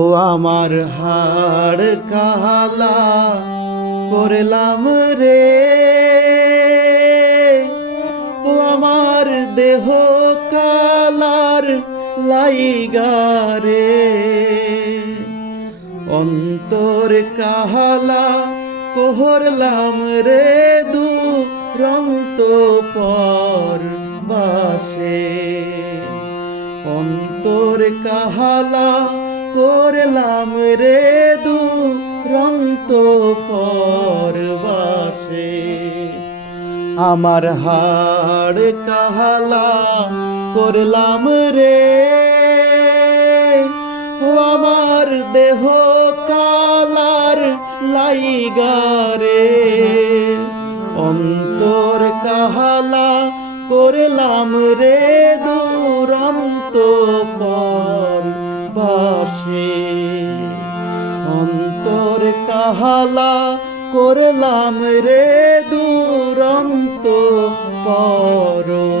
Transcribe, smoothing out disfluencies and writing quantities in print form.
ও আমার হাড় কালা করলাম রে, ও আমার দেহ কালার লাইগা রে, অন্তর কাহালা করলাম রে দুরন্ত পর বাসে, অন্তর কাহালা করলাম রে দুরন্ত পরবাসে। আমার হাড় কাহালা করলাম রে, ও আমার দেহ কালার লাইগা রে, অন্তর কাহালা করলাম রে দুরন্ত পরবাসে, অন্তর কাহালা করলাম রে দুরন্ত পরবাসে।